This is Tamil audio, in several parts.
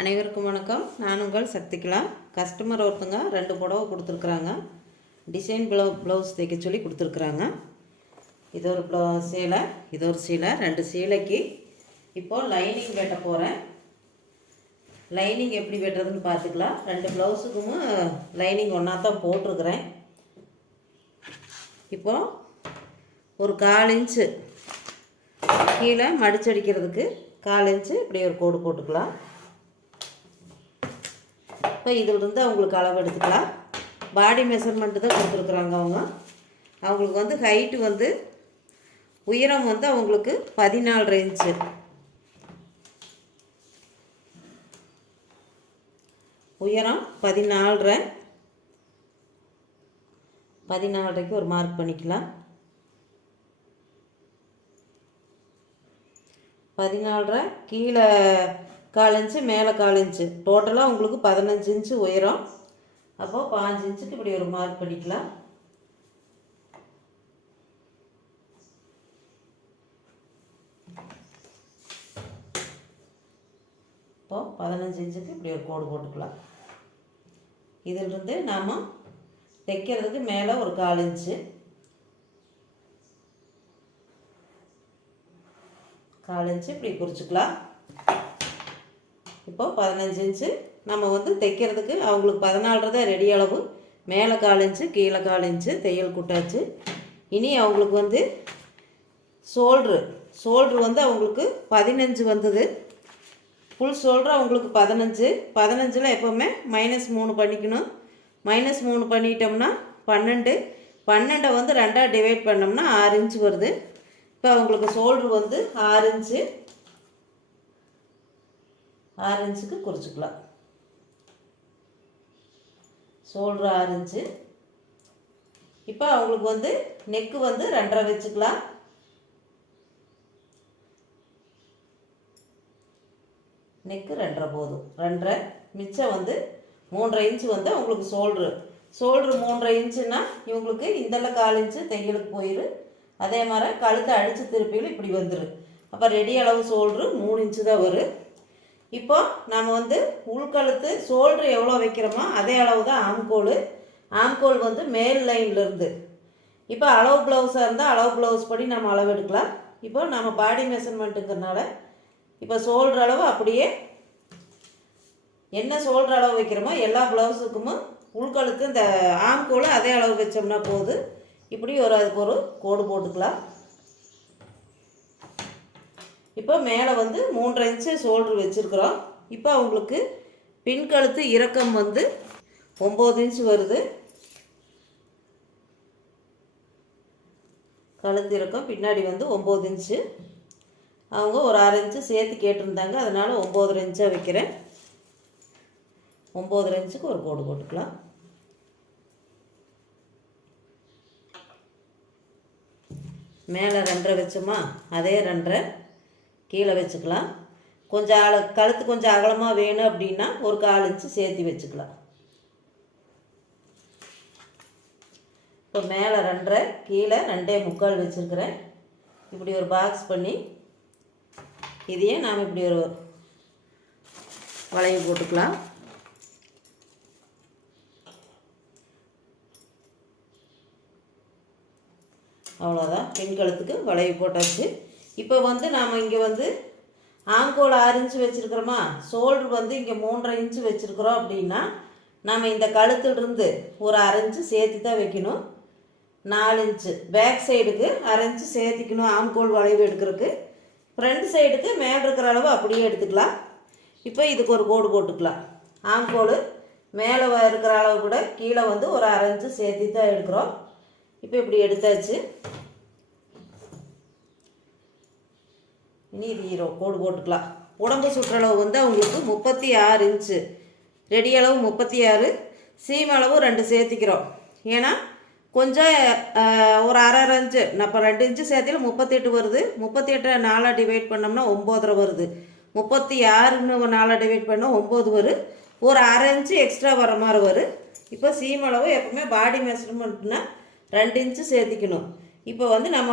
அனைவருக்கும் வணக்கம். நான் உங்கள் சக்திகலா. கஸ்டமர் ஒருத்தங்க 2 புடவை கொடுத்துருக்குறாங்க. டிசைன் ப்ளவுஸ் தைக்க சொல்லி கொடுத்துருக்குறாங்க. இது ஒரு சேலை, இது ஒரு சீலை. 2 சீலைக்கு இப்போது லைனிங் வெட்ட போகிறேன். லைனிங் எப்படி வெட்டுறதுன்னு பார்த்துக்கலாம். 2 ப்ளவுஸுக்கும் லைனிங் ஒன்றா தான் போட்டிருக்கிறேன். இப்போது ஒரு 1/4 இன்ச்சு கீழே மடிச்சடிக்கிறதுக்கு 1/4 இன்ச்சு இப்படி ஒரு கோடு போட்டுக்கலாம். இப்போ இதிலிருந்து அவங்களுக்கு அளவு எடுத்துக்கலாம். பாடி மெஷர்மெண்ட்டு தான் கொடுத்துருக்குறாங்க. அவங்களுக்கு வந்து ஹைட்டு வந்து உயரம் வந்து அவங்களுக்கு 14 இன்ச்சு. உயரம் 14.5 ஒரு மார்க் பண்ணிக்கலாம். 14 கீழே 1/4 இன்ச்சு, மேலே 1/4 இன்ச்சு, டோட்டலாக உங்களுக்கு 15 இன்ச்சு உயரம். அப்போது 5 இன்ச்சுக்கு இப்படி ஒரு மார்க் பண்ணிக்கலாம். இப்போது 15 இன்ச்சுக்கு இப்படி ஒரு கோடு போட்டுக்கலாம். இதிலிருந்து நாம் தைக்கிறதுக்கு மேலே ஒரு 1/4 இன்ச்சு, 1/4 இன்ச்சு இப்படி குறிச்சிக்கலாம். இப்போது 15 இன்ச்சு நம்ம வந்து தைக்கிறதுக்கு அவங்களுக்கு 14 தான் ரெடி அளவு. மேலே 1/4 இன்ச்சு, கீழே 1/4 இன்ச்சு தையல் கூட்டாச்சு. இனி அவங்களுக்கு வந்து ஷோல்ட்ரு வந்து அவங்களுக்கு 15 வந்தது. ஃபுல் ஷோல்ட்ரு அவங்களுக்கு 15 எப்போவுமே -3 பண்ணிக்கணும். -3 பண்ணிட்டோம்னா 12 வந்து 2ஆக டிவைட் பண்ணோம்னா 6 இன்ச்சு வருது. இப்போ அவங்களுக்கு ஷோல்ட்ரு வந்து 6 இன்ச்சு, 6 இன்ச்சுக்கு குறிச்சிக்கலாம். Shoulder 6 inch. இப்போ அவங்களுக்கு வந்து நெக்கு வந்து 2.5 வச்சுக்கலாம். நெக்கு 2.5 போதும். 2.5 மிச்சம் வந்து 3.5 இன்ச்சு வந்து அவங்களுக்கு ஷோல்ட்ரு 3.5 இன்ச்சுன்னா இவங்களுக்கு இந்தெல்லாம் 1/4 இன்ச்சு தையலுக்கு போயிரு. அதே மாதிரி கழுத்தை அடித்து திருப்பியில் இப்படி வந்துடும். அப்போ ரெடி அளவு ஷோல்ட்ரு 3 இன்ச்சு தான் வரும். இப்போ நம்ம வந்து உள்கழுத்து ஷோல்ட்ரு எவ்வளோ வைக்கிறோமோ அதே அளவு தான் ஆம்கோல் வந்து மேல் லைன்லேருந்து. இப்போ அளவு ப்ளவுஸாக இருந்தால் அளவு ப்ளவுஸ் படி நம்ம அளவு எடுக்கலாம். இப்போ நம்ம பாடி மெஷர்மெண்ட்டுங்கிறனால இப்போ ஷோல்ட்ரு அளவு அப்படியே என்ன ஷோல்ட்ரு அளவு வைக்கிறோமோ எல்லா ப்ளவுஸுக்கும் உள்கழுத்து இந்த ஆம்கோல் அதே அளவு வச்சோம்னா போதும். இப்படி அதுக்கு ஒரு கோடு போட்டுக்கலாம். இப்போ மேலே வந்து 3.5 இன்ச்சு ஷோல்ட்ரு வச்சுருக்குறோம். இப்போ அவங்களுக்கு பின்கழுத்து இறக்கம் வந்து 9 இன்ச்சு வருது. கழுத்து இறக்கம் பின்னாடி வந்து 9 இன்ச்சு. அவங்க ஒரு 1/2 இன்ச்சு சேர்த்து கேட்டிருந்தாங்க, அதனால் 9.5 இன்ச்சாக வைக்கிறேன். 9.5 இன்ச்சுக்கு ஒரு கோடு போட்டுக்கலாம். மேலே 2.5 வச்சோமா, அதே 2.5 கீழே வச்சுக்கலாம். கொஞ்சம் கழுத்து கொஞ்சம் அகலமாக வேணும் அப்படின்னா ஒரு 1/4 இன்ச்சு சேர்த்து வச்சுக்கலாம். இப்போ மேலே 2.5 கீழே 2.25 வச்சுருக்கிறேன். இப்படி ஒரு பாக்ஸ் பண்ணி இதையே நாம் இப்படி ஒரு வளைவு போட்டுக்கலாம். அவ்வளோதான், பெண் கழுத்துக்கு வளைவு போட்டாச்சு. இப்போ வந்து நாம் இங்கே வந்து ஆம்கோல் 6 இன்ச்சு வச்சுருக்கிறோமா, ஷோல்ட்ரு வந்து இங்கே 3.5 இன்ச்சு வச்சுருக்குறோம் அப்படின்னா நம்ம இந்த கழுத்துலேருந்து ஒரு 1/2 இன்ச்சு சேர்த்து தான் வைக்கணும். 4 இன்ச்சு பேக் சைடுக்கு 1/2 இன்ச்சு சேர்த்திக்கணும். ஆம்கோல் வளைவு எடுக்கிறதுக்கு ஃப்ரண்ட் சைடுக்கு மேலே இருக்கிற அளவு அப்படியே எடுத்துக்கலாம். இப்போ இதுக்கு ஒரு கோடு போட்டுக்கலாம். ஆம்கோல் மேலே இருக்கிற அளவு கூட கீழே வந்து ஒரு 1/2 இன்ச்சு சேர்த்து தான் எடுக்கிறோம். இப்போ இப்படி எடுத்தாச்சு. இனி இது கோடு போட்டுக்கலாம். உடம்பு சுற்றளவு வந்து அவங்களுக்கு 36 இன்ச்சு, ரெடி அளவு 36, சீம் அளவு 2 சேர்த்திக்கிறோம். ஏன்னா கொஞ்சம் ஒரு 1/2 இன்ச்சு, இப்போ 2 இன்ச்சு சேர்த்தில 38 வருது. 38 4ஆக டிவைட் பண்ணோம்னா 9.5 வருது. 36ன்னு 4ஆக டிவைட் பண்ணால் 9 வரும். ஒரு 1/2 இன்ச்சு எக்ஸ்ட்ரா வர மாதிரி வரும். இப்போ சீம் அளவு எப்பவுமே பாடி மெஷர்மெண்ட்னா 2 இன்ச்சு சேர்த்திக்கணும். இப்போ வந்து நம்ம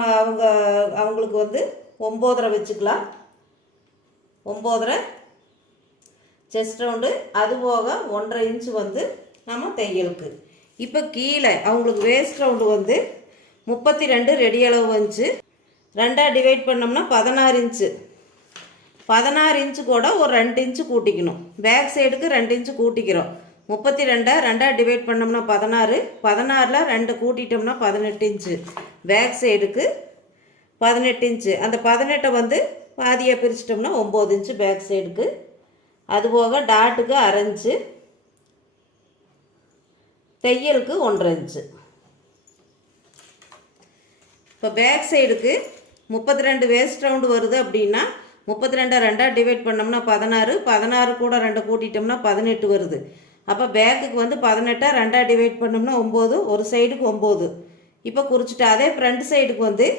அவங்களுக்கு வந்து 9.5 வச்சுக்கலாம். 9.5 செஸ்ட் ரவுண்டு, அது போக 1.5 இன்ச்சு வந்து நம்ம தையலுக்கு. இப்போ கீழே அவங்களுக்கு வேஸ்ட் ரவுண்டு வந்து 32 ரெடி அளவு வந்துச்சு. 2ஆக டிவைட் பண்ணோம்னா 16 இன்ச்சு. 16 இன்ச்சு கூட ஒரு 2 இன்ச்சு கூட்டிக்கணும். பேக் சைடுக்கு 2 இன்ச்சு கூட்டிக்கிறோம். 32 2ஆக டிவைட் பண்ணோம்னா 16, 16ல் 2 கூட்டிட்டோம்னா 18 இன்ச்சு. பேக் சைடுக்கு 18 இன்ச்சு. அந்த 18 வந்து பாதியாக பிரிச்சிட்டோம்னா 9 இன்ச்சு பேக் சைடுக்கு. அதுபோக டாட்டுக்கு 1/2 இன்ச்சு, தையலுக்கு 1.5 இன்ச்சு. இப்போ பேக் சைடுக்கு 32 வேஸ்ட் ரவுண்டு வருது அப்படின்னா 32 2ஆக டிவைட் பண்ணோம்னா 16, 16 கூட 2 கூட்டிட்டோம்னா 18 வருது. அப்போ பேக்குக்கு வந்து 18 2ஆக டிவைட் பண்ணோம்னா 9, ஒரு சைடுக்கு 9. இப்போ குறிச்சிட்டு அதே ஃப்ரண்ட் சைடுக்கு வந்து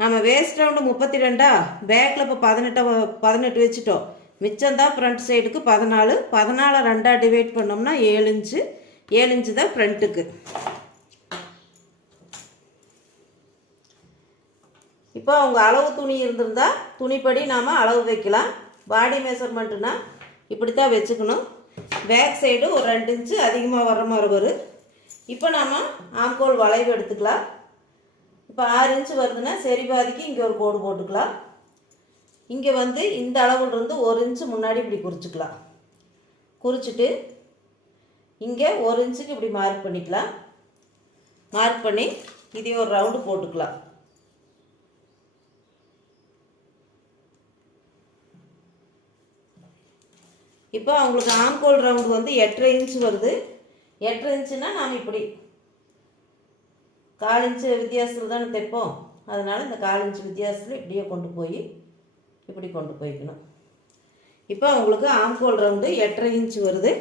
நம்ம வேஸ்ட் ரவுண்டு 32, பேக்கில் இப்போ 18 வச்சுட்டோம். மிச்சம்தான் ஃப்ரண்ட் சைடுக்கு 14, 14 2ஆக டிவைட் பண்ணோம்னா 7 இன்ச்சு. 7 இன்ச்சு தான் ஃப்ரண்ட்டுக்கு. இப்போ அவங்க அளவு துணி இருந்திருந்தால் துணிப்படி நாம் அளவு வைக்கலாம். பாடி மெஷர்மெண்ட்டுனா இப்படி தான் வச்சுக்கணும். பேக் சைடு ஒரு 2 இன்ச்சு அதிகமாக வர்ற மாதிரி வரும். இப்போ நாம் ஆம்கோல் வளைவு எடுத்துக்கலாம். இப்போ 6 இன்ச்சு வருதுன்னா சரி பாதிக்கு இங்கே ஒரு கோடு போட்டுக்கலாம். இங்கே வந்து இந்த அளவுலேருந்து 1 இன்ச்சு முன்னாடி இப்படி குறிச்சிக்கலாம். குறிச்சிட்டு இங்கே 1 இன்ச்சுக்கு இப்படி மார்க் பண்ணிக்கலாம். மார்க் பண்ணி இதே ஒரு ரவுண்டு போட்டுக்கலாம். இப்போ அவங்களுக்கு ஆம்கோல் ரவுண்டு வந்து 8.5 இன்ச்சு வருது. 8.5 இன்ச்சுன்னா நாம் இப்படி 1/4 இன்ச்சு வித்தியாசத்தில் தானே தைப்போம். அதனால் இந்த 1/4 இன்ச்சு வித்தியாசத்தில் இப்படியே கொண்டு போய் இப்படி கொண்டு போய்க்கணும். இப்போ அவங்களுக்கு ஆம்கோல் ரவுண்டு 8.5 இன்ச்சு வருது.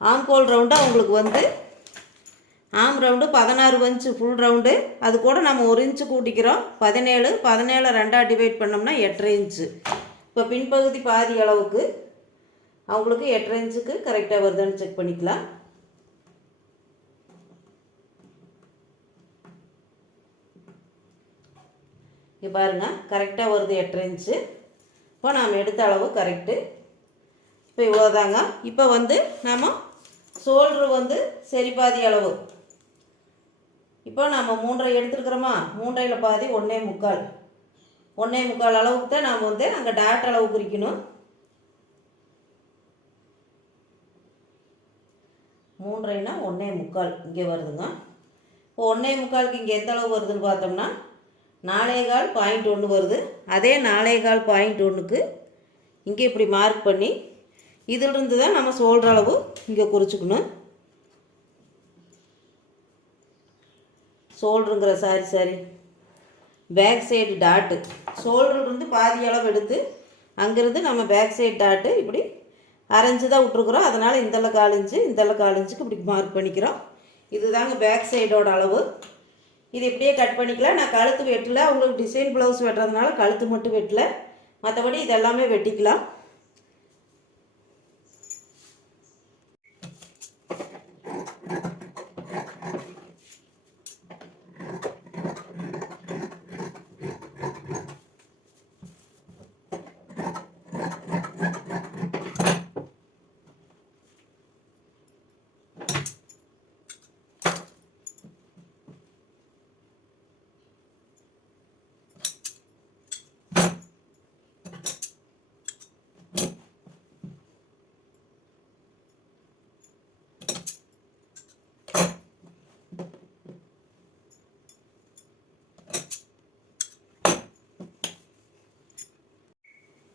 ஆம்கோல் ரவுண்டு அவங்களுக்கு வந்து ஆம் ரவுண்டு 16 இன்ச்சு ஃபுல் ரவுண்டு. அது கூட நம்ம 1 இன்ச்சு கூட்டிக்கிறோம். 17, 17 2ஆக டிவைட் பண்ணோம்னா 8.5 இன்ச்சு. இப்போ பின்பகுதி பாதி அளவுக்கு அவங்களுக்கு 8.5 இன்ச்சுக்கு கரெக்டாக வருதுன்னு செக் பண்ணிக்கலாம். இங்கே பாருங்கள் கரெக்டாக வருது 8.5 இன்ச்சு. இப்போ நாம் எடுத்த அளவு கரெக்டு. இப்போ இவ்வளோதாங்க. இப்போ வந்து நாம் ஷோல்ட்ரு வந்து சரி பாதி அளவு. இப்போ நம்ம 3.5 எடுத்துருக்குறோமா, 3.5ல் பாதி 1.25. 1.25 அளவுக்கு தான் நாம் வந்து அங்கே டாட் அளவு குறிக்கணும். 3.5னா 1.25 இங்கே வருதுங்க. இப்போ 1.25க்கு இங்கே எந்த அளவு வருதுன்னு பார்த்தோம்னா 4.1 வருது. அதே 4.1க்கு இங்கே இப்படி மார்க் பண்ணி இதிலிருந்து தான் நம்ம ஷோல்டர் அளவு இங்கே குறிச்சிக்கணும். ஷோல்டருங்கிற சாரி பேக் சைடு டாட்டு ஷோல்டர்லேருந்து பாதி அளவு எடுத்து அங்கேருந்து நம்ம பேக் சைடு டாட்டு இப்படி அரைஞ்சி தான் விட்ருக்குறோம். அதனால் இந்தளவு 1/4 இன்ச்சு, இந்தளவு 1/4 இன்ச்சுக்கு இப்படி மார்க் பண்ணிக்கிறோம். இது தாங்க பேக் சைடோட அளவு. இது இப்படியே கட் பண்ணிக்கலாம். நான் கழுத்து வெட்டலை. அவங்களுக்கு டிசைன் ப்ளவுஸ் வெட்டுறதுனால கழுத்து மட்டும் வெட்டலை. மற்றபடி இதெல்லாமே வெட்டிக்கலாம்.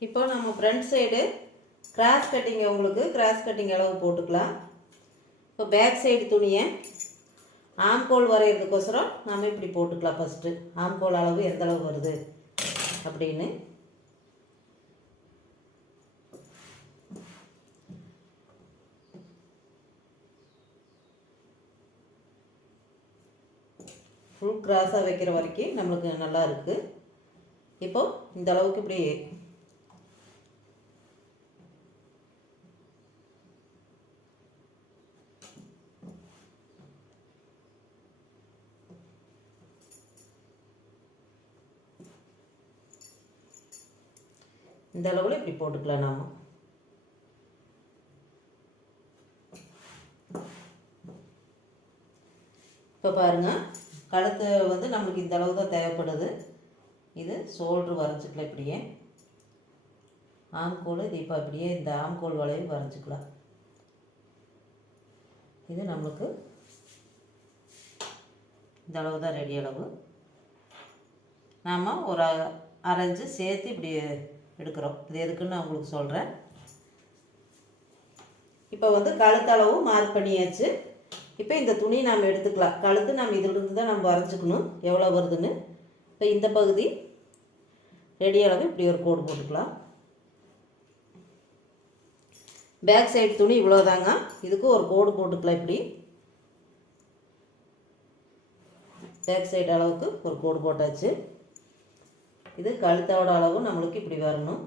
இப்போ நம்ம ஃப்ரண்ட் சைடு கிராஸ் கட்டிங் உங்களுக்கு கிராஸ் கட்டிங் அளவு போட்டுக்கலாம். இப்போ பேக் சைடு துணியை ஆம்கோல் வரைகிறதுக்கோசரம் நாம் இப்படி போட்டுக்கலாம். ஃபஸ்ட்டு ஆம்கோல் அளவு எந்த அளவு வருது அப்படின்னு ஃபுல் கிராஸாக வைக்கிற வரைக்கும் நம்மளுக்கு நல்லா இருக்குது. இப்போது இந்த அளவுக்கு இப்படி இந்த அளவில் இப்படி போட்டுக்கலாம் நாம். இப்போ பாருங்கள், கழுத்து வந்து நம்மளுக்கு இந்த அளவு தான் தேவைப்படுது. இது ஷோல்ட்ரு வரைஞ்சிக்கலாம். இப்படியே ஆம்கோல் இது இப்போ அப்படியே இந்த ஆம்கோல் வளையும் வரைஞ்சிக்கலாம். இது நம்மளுக்கு இந்த அளவு தான் ரெடி அளவு. நாம் ஒரு அரைஞ்சு சேர்த்து இப்படி எடுக்கிறோம். இது எதுக்குன்னு நான் உங்களுக்கு சொல்கிறேன். இப்போ வந்து கழுத்தளவு மார்க் பண்ணியாச்சு. இப்போ இந்த துணி நாம் எடுத்துக்கலாம். கழுத்து நம்ம இதிலிருந்து தான் நம்ம வரைஞ்சிக்கணும் எவ்வளோ வருதுன்னு. இப்போ இந்த பகுதி ரெடி அளவு இப்படி ஒரு கோடு போட்டுக்கலாம். பேக் சைடு துணி இவ்வளோதாங்க. இதுக்கு ஒரு கோடு போட்டுக்கலாம். இப்படி பேக் சைடு அளவுக்கு ஒரு கோடு போட்டாச்சு. இது கழுத்தோட அளவு நம்மளுக்கு இப்படி வரணும்.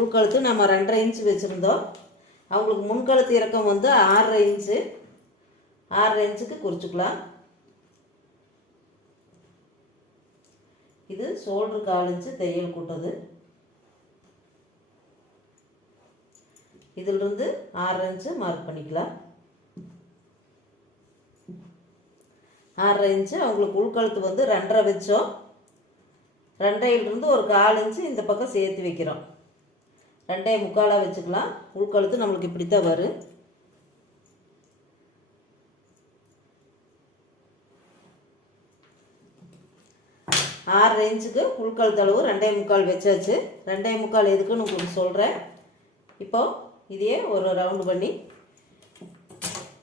உள்கழுத்து நம்ம 2.5 இன்ச்சு வச்சுருந்தோம். அவங்களுக்கு முன்கழுத்து இறக்கம் வந்து 6.5 இன்ச்சு. 6.5 இன்ச்சுக்கு குறிச்சிக்கலாம். இது ஷோல்டரு 4 இன்ச்சு தையல் கூட்டது. இதிலிருந்து 6 இன்ச்சு மார்க் பண்ணிக்கலாம். 6.5 இன்ச்சு அவங்களுக்கு உள்கழுத்து வந்து 2.5 வச்சோம். 2.5லிருந்து ஒரு 4 இன்ச்சு இந்த பக்கம் சேர்த்து வைக்கிறோம். 2.25 வச்சுக்கலாம். உள்கழுத்து நம்மளுக்கு இப்படித்தான் வரும். ஆறரை இன்ச்சுக்கு உள்கழுத்து அளவு 2.25 வச்சாச்சு. 2.25 எதுக்குன்னு உங்களுக்கு சொல்கிறேன். இப்போது இதையே ஒரு ரவுண்டு பண்ணி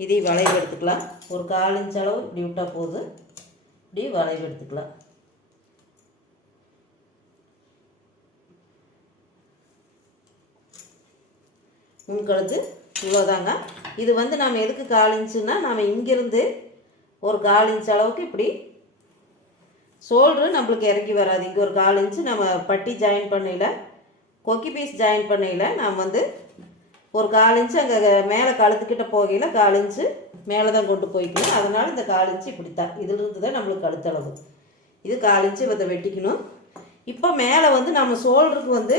இதையும் வளைவு எடுத்துக்கலாம். ஒரு 4 இன்ச் அளவு இப்படி விட்டால் போதும். இப்படி வளைவு எடுத்துக்கலாம். முன்கழுத்து இவ்வளோதாங்க. இது வந்து நாம் எதுக்கு 4 இன்ச்சுன்னா, நாம் இங்கேருந்து ஒரு 4 இன்ச் அளவுக்கு இப்படி ஷோல்ட்ரு நம்மளுக்கு இறக்கி வராது. இங்கே ஒரு 4 இன்ச்சு நம்ம பட்டி ஜாயின் பண்ணையில், கொக்கி பீஸ் ஜாயின் பண்ணையில் நாம் வந்து ஒரு 4 இன்ச்சு அங்கே மேலே கழுத்துக்கிட்ட போகையில் 4 இன்ச்சு மேலே தான் கொண்டு போய்க்கணும். அதனால் இந்த 4 இன்ச்சு இப்படித்தான். இதிலிருந்து தான் நம்மளுக்கு கழுத்தளவு. இது 4 இன்ச்சு இதை வெட்டிக்கணும். இப்போ மேலே வந்து நம்ம ஷோல்டருக்கு வந்து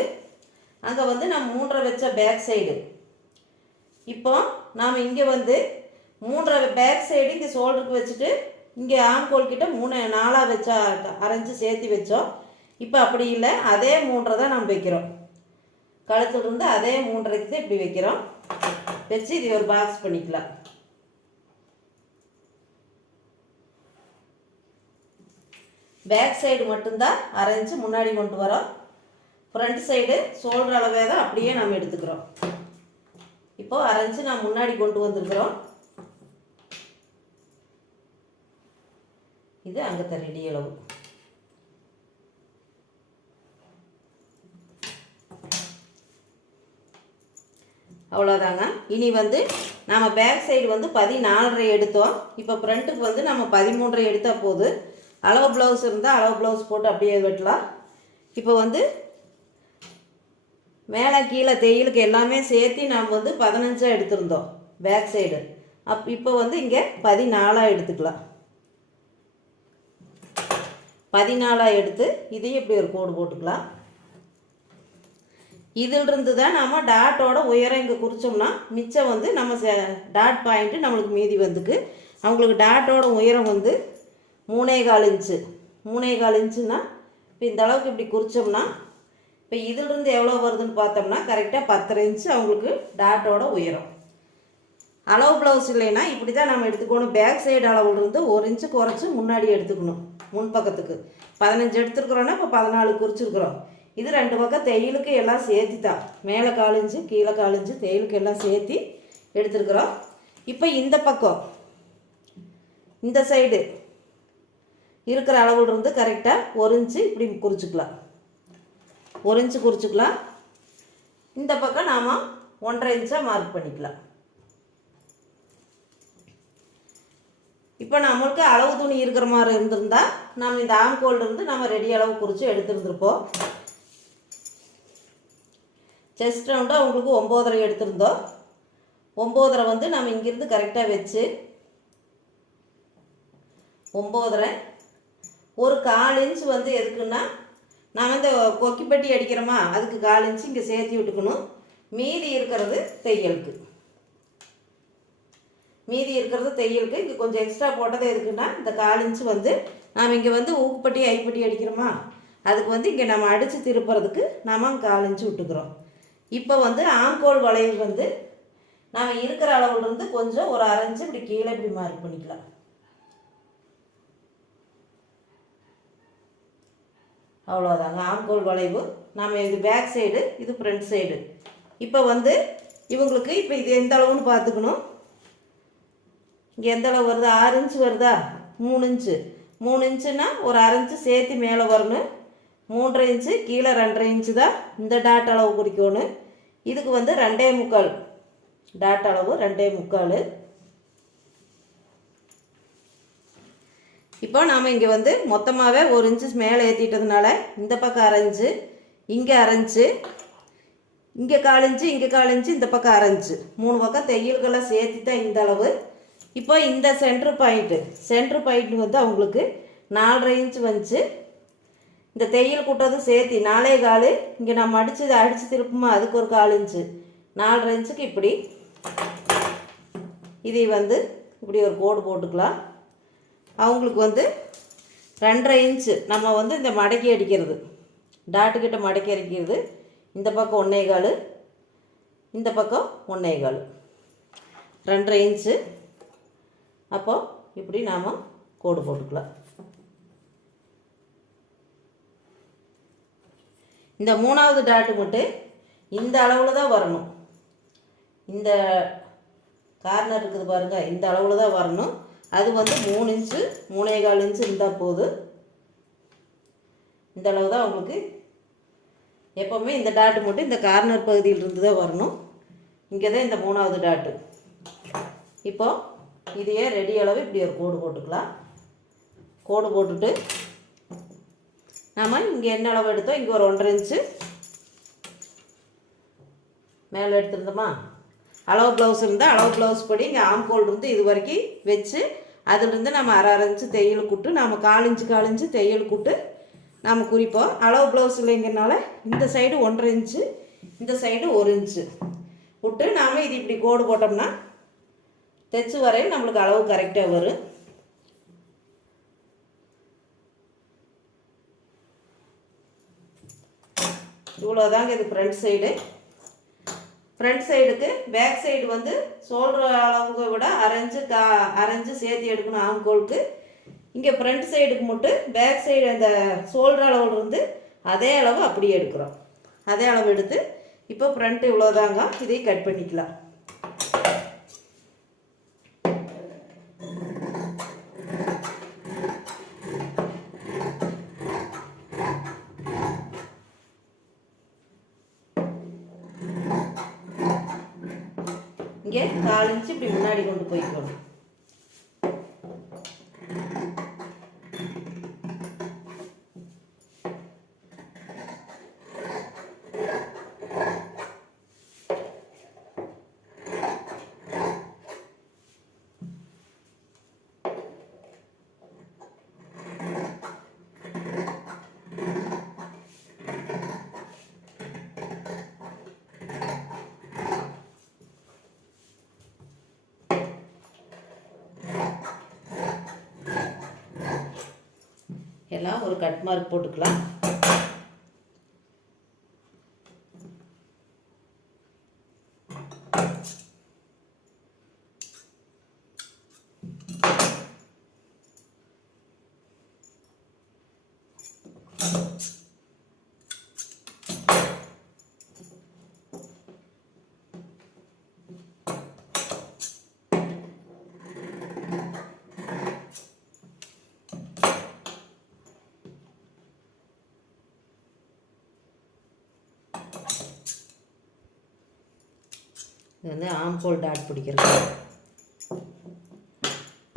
அங்கே வந்து நம்ம 3.5 வச்ச பேக் சைடு. இப்போ நாம் இங்கே வந்து 3.5 பேக் சைடு இங்கே ஷோல்டருக்கு வச்சுட்டு இங்கே ஆம்கோல் கிட்ட 4 வச்சா அரைஞ்சி சேர்த்து வச்சோம். இப்போ அப்படி இல்லை, அதே 3.5 தான் நம்ம வைக்கிறோம். கழுத்துலேருந்து அதே 3.5 தான் இப்படி வைக்கிறோம். வச்சு இது ஒரு பாக்ஸ் பண்ணிக்கலாம். பேக் சைடு மட்டும்தான் அரைஞ்சி முன்னாடி கொண்டு வரோம். ஃப்ரண்ட் சைடு ஷோல்டர் அளவே தான் அப்படியே நம்ம எடுத்துக்கிறோம். இப்போ அரைஞ்சி நான் முன்னாடி கொண்டு வந்துருக்குறோம். இது அங்கே ரெடி அளவு. அவ்வளோதாங்க. இனி வந்து நம்ம பேக் சைடு வந்து 14.5 எடுத்தோம். இப்போ ஃப்ரண்ட்டுக்கு வந்து நம்ம 13.5 எடுத்தால் போது. அளவு ப்ளவுஸ் இருந்தால் அளவு ப்ளவுஸ் போட்டு அப்படியே வெட்டலாம். இப்போ வந்து மேலே கீழே தையலுக்கு எல்லாமே சேர்த்து நாம் வந்து 15 எடுத்திருந்தோம் பேக் சைடு. இப்போ வந்து இங்கே 14 எடுத்துக்கலாம். 14 எடுத்து இதையும் இப்படி ஒரு கோடு போட்டுக்கலாம். இதிலிருந்து தான் நம்ம டாட்டோட உயரம் இங்கே குறித்தோம்னா மிச்சம் வந்து நம்ம டாட் பாயிண்ட்டு நம்மளுக்கு மீதி வந்துக்கு. அவங்களுக்கு டாட்டோட உயரம் வந்து 3.25 இன்ச்சு. 3.25 இன்ச்சுன்னா இப்போ இந்த அளவுக்கு இப்படி குறித்தோம்னா இப்போ இதிலிருந்து எவ்வளோ வருதுன்னு பார்த்தோம்னா கரெக்டாக 10.5 இன்ச்சு அவங்களுக்கு டாட்டோட உயரம். அளவு ப்ளவுஸ் இல்லைன்னா இப்படி தான் நம்ம எடுத்துக்கணும். பேக் சைடு அளவுலேருந்து 1 இன்ச்சு குறைச்சி முன்னாடி எடுத்துக்கணும். முன்பக்கத்துக்கு 15 எடுத்துருக்குறோன்னா இப்போ 14 குறிச்சிருக்கிறோம். இது 2 பக்கம் தையலுக்கு எல்லாம் சேர்த்து தான், மேலே 4 இன்ச்சு கீழே 4 இன்ச்சு தையலுக்கு எல்லாம் சேர்த்து எடுத்துருக்குறோம். இப்போ இந்த பக்கம் இந்த சைடு இருக்கிற அளவுலேருந்து கரெக்டாக 1 இன்ச்சு இப்படி குறிச்சிக்கலாம். 1 இன்ச்சு குறிச்சிக்கலாம். இந்த பக்கம் நாம் 1.5 இன்ச்சாக மார்க் பண்ணிக்கலாம். இப்போ நம்மளுக்கு அளவு துணி இருக்கிற மாதிரி இருந்திருந்தால் நம்ம இந்த ஆம்கோல்லேருந்து நம்ம ரெடி அளவு குறித்து எடுத்துருந்துருப்போம். செஸ்ட் ரவுண்டு அவங்களுக்கு 9.5 எடுத்திருந்தோம். 9.5 வந்து நம்ம இங்கேருந்து கரெக்டாக வச்சு 9.5 ஒரு 4 இன்ச் வந்து எதுக்குன்னா நான் வந்து கொக்கிப்பட்டி அடிக்கிறோமா, அதுக்கு 1/4 இன்ச்சு இங்கே சேர்த்து விட்டுக்கணும். மீதி இருக்கிறது தையலுக்கு. இங்கே கொஞ்சம் எக்ஸ்ட்ரா போட்டது எதுக்குன்னா, இந்த 1/4 இன்ச்சு வந்து நாம் இங்கே வந்து ஊக்குப்பட்டி ஐப்பட்டி அடிக்கிறோமா, அதுக்கு வந்து இங்கே நம்ம அடித்து திருப்புறதுக்கு நாம் 1/4 இன்ச்சு விட்டுக்கிறோம். இப்போ வந்து ஆம்கோல் வளைவு வந்து நாம் இருக்கிற அளவுலேருந்து கொஞ்சம் ஒரு 1/2 இன்ச்சு இப்படி கீழே இப்படி மார்க் பண்ணிக்கலாம். அவ்வளோதாங்க ஆம்கோல் வளைவு. நாம் இது பேக் சைடு, இது ஃப்ரண்ட் சைடு. இப்போ வந்து இவங்களுக்கு இப்போ இது எந்த அளவுன்னு பார்த்துக்கணும். இங்கே எந்த அளவு வருது, 6 இன்ச்சு வருதா, 3 இன்ச்சு. 3 இன்ச்சுன்னா ஒரு 1/2 இன்ச்சு சேர்த்து மேலே வரணும். 3.5 இன்ச்சு கீழே 2.5 இன்ச்சு தான் இந்த டாட் அளவு குறிக்கணும். இதுக்கு வந்து 2.25 டாட் அளவு 2.25. இப்போ நாம் இங்கே வந்து மொத்தமாகவே 1 இன்ச்சு மேலே ஏற்றிட்டதுனால இந்த பக்கம் 1/2 இன்ச்சு, இங்கே 1/2 இன்ச்சு, இங்கே 1/4 இன்ச்சு, இங்கே 1/4 இன்ச்சு, இந்த பக்கம் 1/2 இன்ச்சு, 3 பக்கம் தையல்கள்லாம் சேர்த்து தான் இந்த அளவு. இப்போ இந்த சென்ட்ரு பாயிண்ட் வந்து அவங்களுக்கு 4.5 இன்ச்சு வந்துச்சு. இந்த தையல் கூட்டதும் சேர்த்து 4.25. இங்கே நம்ம அடித்து திருப்புமா, அதுக்கு ஒரு 1/4 இன்ச்சு, 4.5 இன்ச்சுக்கு இப்படி இதை வந்து இப்படி ஒரு கோடு போட்டுக்கலாம். அவங்களுக்கு வந்து 2.5 இன்ச்சு நம்ம வந்து இந்த மடக்கி அடிக்கிறது, டாட்டுக்கிட்ட மடக்கி அடிக்கிறது. இந்த பக்கம் 1.25, இந்த பக்கம் 1.25, 2.5 இன்ச்சு. அப்போது இப்படி நாம் கோடு போட்டுக்கலாம். இந்த 3வது டாட்டு மட்டும் இந்த அளவில் தான் வரணும். இந்த கார்னர் இருக்குது பாருங்கள், இந்த அளவில் தான் வரணும். அது வந்து 3 இன்ச்சு 3.25 இன்ச்சு இருந்தால் போதும். இந்த அளவு தான் உங்களுக்கு எப்போவுமே. இந்த டாட்டு மட்டும் இந்த கார்னர் பகுதியிலிருந்து தான் வரணும். இங்கே தான் இந்த 3வது டாட்டு. இப்போது இதையே ரெடி அளவு இப்படி ஒரு கோடு போட்டுக்கலாம். கோடு போட்டுட்டு நம்ம இங்கே என்ன அளவு எடுத்தோம், இங்கே ஒரு 1.5 இன்ச்சு மேலே எடுத்துருந்தோமா. அளவு ப்ளவுஸ் இருந்தால் அளவு ப்ளவுஸ் படி இங்கே ஆம்கோல் இருந்து இது வரைக்கும் வச்சு அதுலேருந்து நம்ம 1/2 இன்ச்சு தையல் கூட்டு நம்ம 4 இன்ச்சு தையல் கூட்டு நாம் குறிப்போம். அளவு ப்ளவுஸ் இல்லைங்கிறனால இந்த சைடு 1.5 இன்ச்சு, இந்த சைடு 1 இன்ச்சு விட்டு நாம் இது இப்படி கோடு போட்டோம்னா தைச்சு வரையும் நம்மளுக்கு அளவு கரெக்டாக வரும். இவ்வளோதாங்க இது ஃப்ரண்ட் சைடு. ஃப்ரண்ட் சைடுக்கு பேக் சைடு வந்து ஷோல்டர் அளவுக்கு விட 1/2 இன்ச்சு சேர்த்து எடுக்கணும் ஆம்கோலுக்கு. இங்கே ஃப்ரண்ட் சைடுக்கு மட்டும் பேக் சைடு அந்த ஷோல்டர் அளவில் இருந்து அதே அளவு அப்படியே எடுக்கிறோம். அதே அளவு எடுத்து இப்போ ஃப்ரண்ட்டு இவ்வளோதாங்க, இதையும் கட் பண்ணிக்கலாம். இங்கே 4 இன்ச்சு இப்படி முன்னாடி கொண்டு போய்க்கணும். எல்லாம் ஒரு கட் மார்க் போட்டுக்கலாம். இது வந்து ஆம்கோல் டாட் பிடிக்கிறது.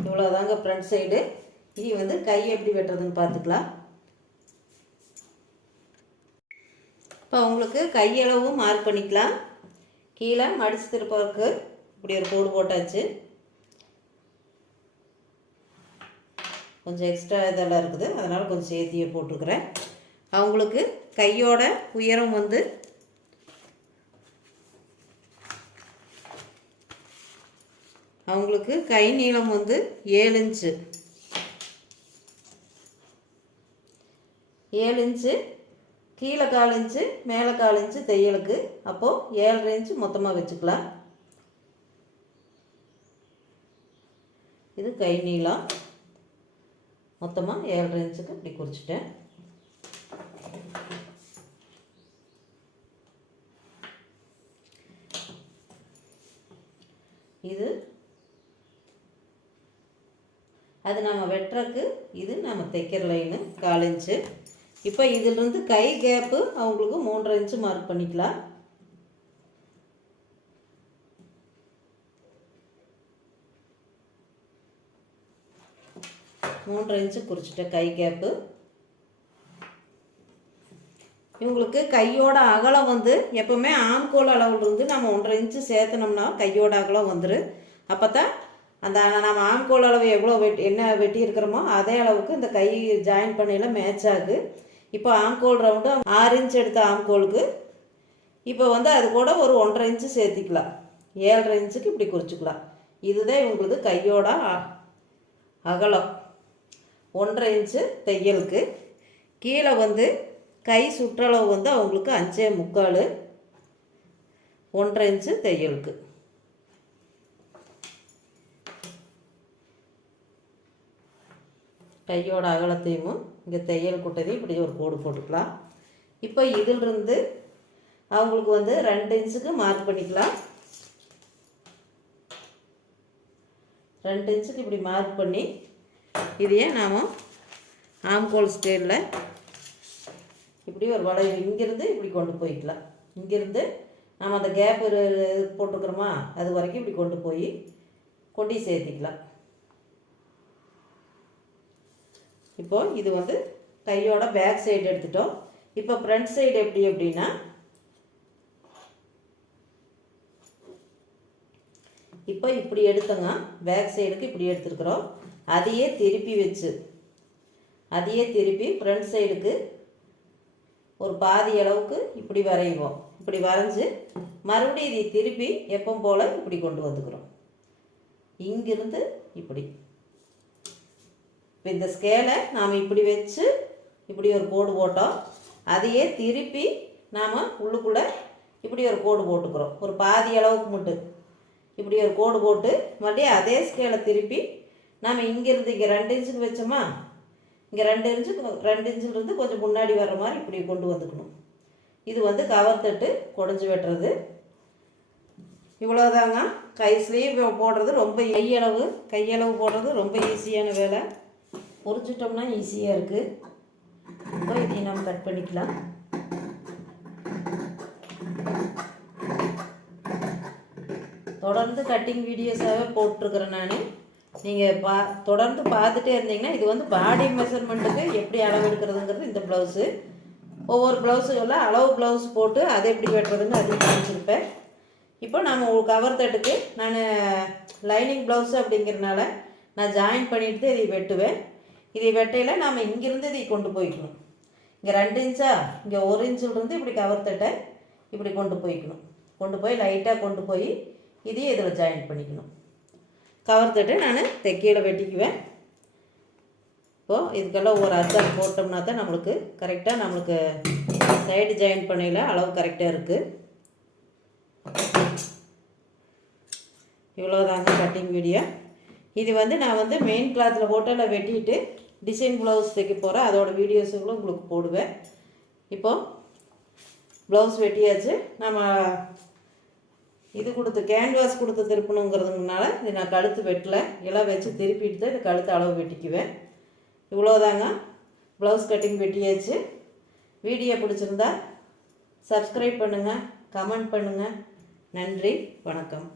இவ்வளோதாங்க ஃப்ரண்ட் சைடு. இனி வந்து கை எப்படி வெட்டுறதுன்னு பார்த்துக்கலாம். இப்போ உங்களுக்கு கையளவும் மார்க் பண்ணிக்கலாம். கீழே மடித்து திருப்பறக்கு இப்படி ஒரு கோடு போட்டாச்சு. கொஞ்சம் எக்ஸ்ட்ரா இதெல்லாம் இருக்குது, அதனால் கொஞ்சம் சேர்த்தியே போட்டுக்கிறேன். அவங்களுக்கு கையோட உயரம் வந்து அவங்களுக்கு கை நீளம் வந்து 7 இன்ச்சு 7 இன்ச்சு கீழே 1/4 இன்ச்சு மேலே 1/4 இன்ச்சு தையலுக்கு. அப்போது 7.5 இன்ச்சு மொத்தமாக வச்சுக்கலாம். இது கை நீளம் மொத்தமாக 7.5 இன்ச்சுக்கு இப்படி குறிச்சிட்டேன். இது அது நம்ம வெட்டுறக்கு, இது நம்ம தைக்கிற லைனு 1/4 இன்ச்சு. இப்போ இதிலிருந்து கை கேப்பு அவங்களுக்கு 3.5 இன்ச்சு மார்க் பண்ணிக்கலாம். மூன்றரை இன்ச்சு குறிச்சிட்டேன் கை கேப்பு. இவங்களுக்கு கையோட அகலம் வந்து எப்போவுமே ஆம்கோல் அளவுலேருந்து நம்ம 1.5 இன்ச்சு சேர்த்தனோம்னா கையோட அகலம் வந்துடும். அப்போ தான் அந்த நம்ம ஆம்கோல் அளவு எவ்வளோ என்ன வெட்டியிருக்கிறோமோ அதே அளவுக்கு இந்த கை ஜாயின் பண்ணையில் மேட்ச் ஆகுது. இப்போ ஆம்கோல் ரவுண்டு 6 இன்ச் எடுத்த ஆம்கோலுக்கு இப்போ வந்து அது கூட ஒரு 1.5 இன்ச்சு சேர்த்திக்கலாம். 7.5 இன்ச்சுக்கு இப்படி குறிச்சிக்கலாம். இதுதான் இவங்களுக்கு கையோட அகலம். 1.5 இன்ச்சு தையலுக்கு. கீழே வந்து கை சுற்றளவு வந்து அவங்களுக்கு 5.75 1.5 இன்ச்சு தையலுக்கு. கையோட அகலத்தையும் இங்கே தையல் குட்டையும் இப்படி ஒரு கோடு போட்டுக்கலாம். இப்போ இதிலிருந்து அவங்களுக்கு வந்து 2 இன்ச்சுக்கு மார்க் பண்ணிக்கலாம். 2 இன்ச்சுக்கு இப்படி மார்க் பண்ணி இதையே நாம் ஆம்கோல் ஸ்டைலில் இப்படி ஒரு வளைவு இங்கேருந்து இப்படி கொண்டு போய்க்கலாம். இங்கேருந்து நம்ம அந்த கேப் போட்டுக்கிறோமா அது வரைக்கும் இப்படி கொண்டு போய் கொண்டு சேர்த்திக்கலாம். இப்போது இது வந்து கையோட பேக் சைடு எடுத்துட்டோம். இப்போ ஃப்ரண்ட் சைடு எப்படி அப்படின்னா இப்போ இப்படி எடுத்தோங்க. பேக் சைடுக்கு இப்படி எடுத்துருக்குறோம். அதையே திருப்பி ஃப்ரண்ட் சைடுக்கு ஒரு பாதி அளவுக்கு இப்படி வரைவோம். இப்படி வரைஞ்சி மறுபடியும் இதை திருப்பி எப்பவும் போல் இப்படி கொண்டு வந்துக்கிறோம். இங்கிருந்து இப்படி இப்போ இந்த ஸ்கேலை நாம் இப்படி வச்சு இப்படி ஒரு கோடு போட்டோம். அதையே திருப்பி நாம் உள்ளுக்குள்ளே இப்படி ஒரு கோடு போட்டுக்கிறோம். ஒரு பாதி அளவுக்கு மட்டும் இப்படி ஒரு கோடு போட்டு மறுபடியும் அதே ஸ்கேலை திருப்பி நாம் இங்கேருந்து இங்கே 2 இன்ச்சுக்கு வச்சோமா இங்கே 2 இன்ச்சிலிருந்து கொஞ்சம் முன்னாடி வர்ற மாதிரி இப்படி கொண்டு வந்துக்கணும். இது வந்து கவர் தட்டு குடஞ்சி வெட்டுறது. இவ்வளோதாங்க. கை ஸ்லீவ் போடுறது ரொம்ப கையளவு போடுறது ரொம்ப ஈஸியான வேலை. பொறிச்சிட்டோம்னா ஈஸியாக இருக்குது. இப்போ இதையும் நம்ம கட் பண்ணிக்கலாம். தொடர்ந்து கட்டிங் வீடியோஸாகவே போட்டிருக்கிறேன் நான். நீங்கள் தொடர்ந்து பார்த்துட்டே இருந்தீங்கன்னா இது வந்து பாடி மெஷர்மெண்ட்டுக்கு எப்படி அளவு எடுக்கிறதுங்கிறது இந்த ப்ளவுஸு. ஒவ்வொரு ப்ளவுஸுகளில் அளவு ப்ளவுஸ் போட்டு அதை எப்படி வெட்டுறதுன்னு அதையும் காமிச்சிருப்பேன். இப்போ நம்ம கவர் தட்டுக்கு நான் லைனிங் ப்ளவுஸு அப்படிங்கிறனால நான் ஜாயின் பண்ணிட்டு இதை வெட்டுவேன். இதை வெட்டையில் நாம் இங்கேருந்து இதை கொண்டு போய்க்கணும். இங்கே 2 இன்ச்சா இங்கே 1 இன்ச்சிலிருந்து இப்படி கவர் தட்டை இப்படி கொண்டு போய் லைட்டாக கொண்டு போய் இதையும் இதில் ஜாயின் பண்ணிக்கணும். கவர் தட்டை நான் தைக்கையில் வெட்டிக்குவேன். இப்போது இதுக்கெல்லாம் ஒரு அர்த்தம் போட்டோம்னா தான் நம்மளுக்கு கரெக்டாக நம்மளுக்கு சைடு ஜாயின் பண்ணையில் அளவு கரெக்டாக இருக்குது. இவ்வளோதாங்க கட்டிங் வீடியோ. இது வந்து நான் வந்து மெயின் கிளாத்தில் போட்டால் வெட்டிட்டு டிசைன் ப்ளவுஸ் தைக்க போகிறேன். அதோடய வீடியோஸுங்களும் உங்களுக்கு போடுவேன். இப்போது ப்ளவுஸ் வெட்டியாச்சு. நம்ம இது கேன்வாஸ் கொடுத்து திருப்பணுங்கிறதுனால இது நான் கழுத்து வெட்டலை. எல்லாம் வச்சு திருப்பிட்டு தான் இது கழுத்து அளவு வெட்டிக்குவேன். இவ்வளோதாங்க. ப்ளவுஸ் கட்டிங் வெட்டியாச்சு. வீடியோ பிடிச்சிருந்தா சப்ஸ்கிரைப் பண்ணுங்கள், கமெண்ட் பண்ணுங்கள். நன்றி, வணக்கம்.